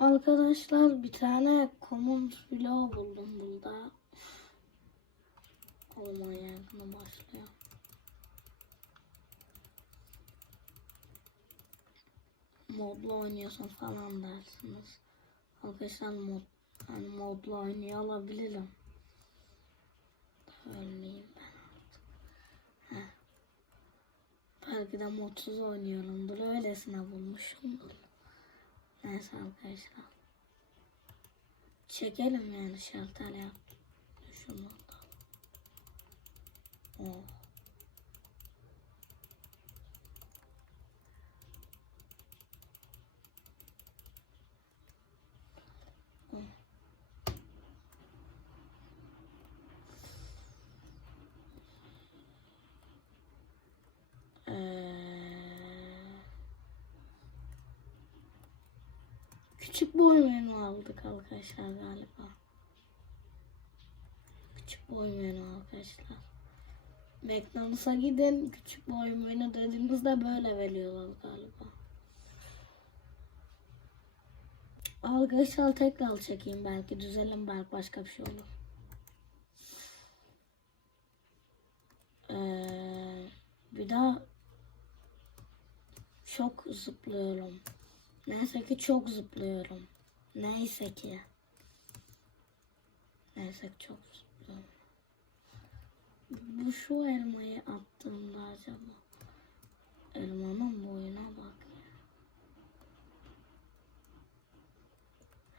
Arkadaşlar bir tane common bloğu buldum burada. Olma yakını başlıyor. Modlu oynuyorsun falan dersiniz. Arkadaşlar mod, hani modlu oynuyor olabilirim. Ölmeyeyim ben artık. Heh. Belki de modsuz oynuyorumdur. Öylesine bulmuşumdur. Neyse arkadaşlar. Çekelim yani şalter yap. Şunu da. Oh. Oh. Ee, küçük boy menü aldık arkadaşlar galiba. Küçük boy menü arkadaşlar. McDonald's'a gidin küçük boy menü dediğimizde böyle veriyorlar galiba. Arkadaşlar tekrar çekeyim belki düzelim belki başka bir şey olur. Ee, bir daha çok zıplıyorum. Neyse ki çok zıplıyorum. Neyse ki. Neyse ki çok zıplıyorum. Bu şu elmayı attığımda acaba elmanın boyuna bak ya.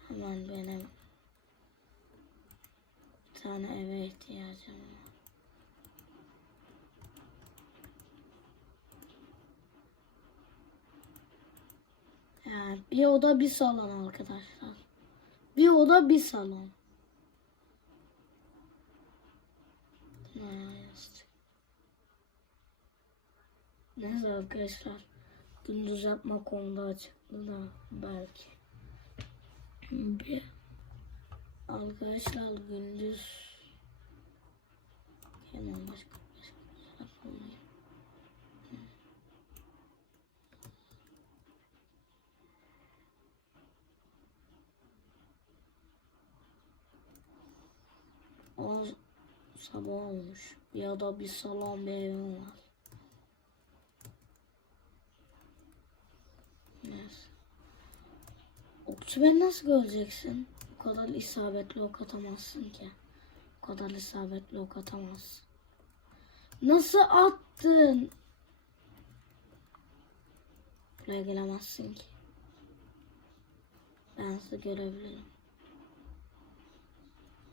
Hemen benim bir tane eve ihtiyacım var. Yani bir oda bir salon arkadaşlar. Bir oda bir salon. Neyse arkadaşlar. Gündüz yapma konuda açıklı da belki. Bir arkadaşlar gündüz hemen başka başka bir şey yapalım. O sabah olmuş. Ya da bir salon evim var. Neyse. Okçu ben nasıl göreceksin? Bu kadar isabetli ok atamazsın ki. Bu kadar isabetli ok atamazsın. Nasıl attın? Buraya gelemezsin ki. Ben sizi görebilirim.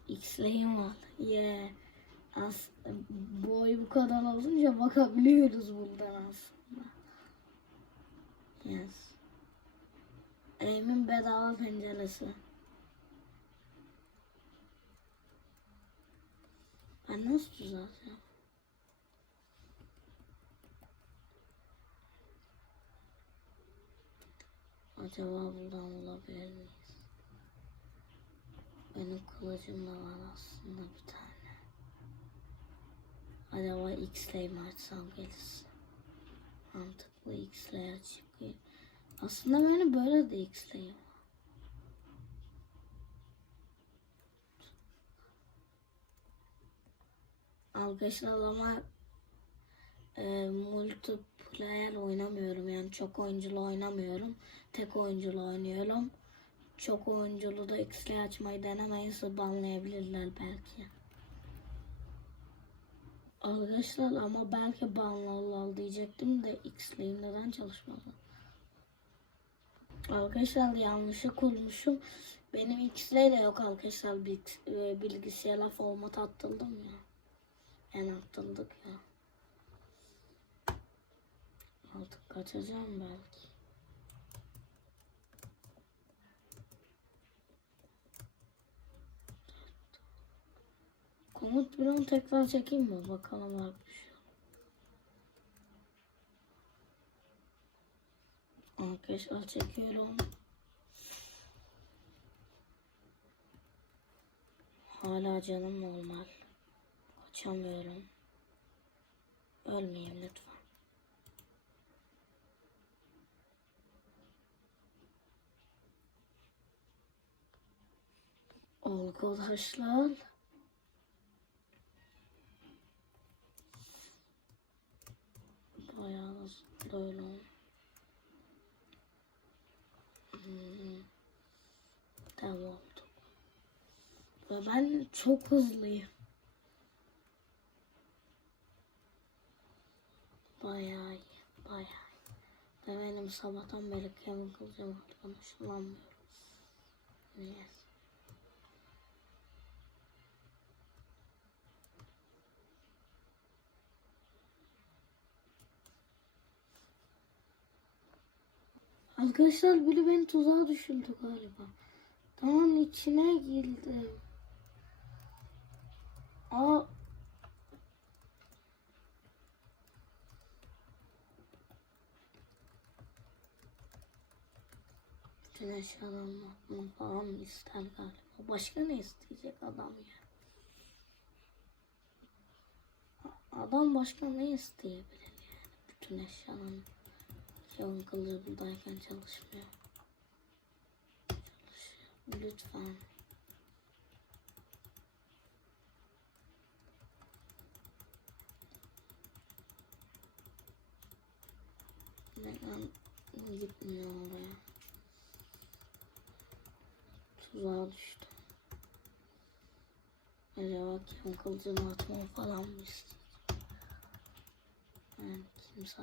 X'leyim var. Yeah. As boy bu kadar olunca bakabiliyoruz buradan aslında. Yes. Evimin bedava penceresi. Ben nasıl düzelteceğim? Acaba buradan bulabilir miyiz? Benim kılıcım da var aslında bir tane. Acaba X-Ray mi açsam gelirse? Mantıklı X-Ray açıp. Aslında benim böyle de X-Ray var. Arkadaşlar e, multiplayer oynamıyorum yani çok oyunculu oynamıyorum. Tek oyunculu oynuyorum. Çok oyunculu da X-ray açmayı denemeyin sizi banlayabilirler belki. Arkadaşlar ama belki banlarlar diyecektim de X-ray neden çalışmadı? Arkadaşlar yanlışı kurmuşum. Benim X-ray de yok arkadaşlar e, bilgisayara format attırdım ya. En attırdık ya. Artık kaçacağım belki. Komut bloğunu tekrar çekeyim mi? Bakalım varmış. Arkadaşlar çekiyorum. Hala canım normal. Kaçamıyorum. Ölmeyeyim lütfen. Arkadaşlar. Ben çok hızlıyım. Bayağı iyi. Bayağı iyi. Ve benim sabahtan beri kemik kılacağım artık anlaşılamıyorum. Neyse. Arkadaşlar biri beni tuzağa düşürdü galiba. Dağın içine girdim. Aa. Bütün eşyalarımı atmam falan ister galiba. Başka ne isteyecek adam ya? Adam başka ne isteyebilir yani? Bütün eşyalarını. Yavun kılıcı buradayken çalışmıyor. Çalışıyor. Lütfen. Neden gitmiyor oraya? Tuzağa düştü. Acaba yavun kılıcını atmamı falan mı isteyecek? Yani kimse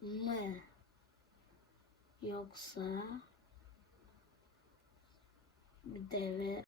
mı yoksa bir deve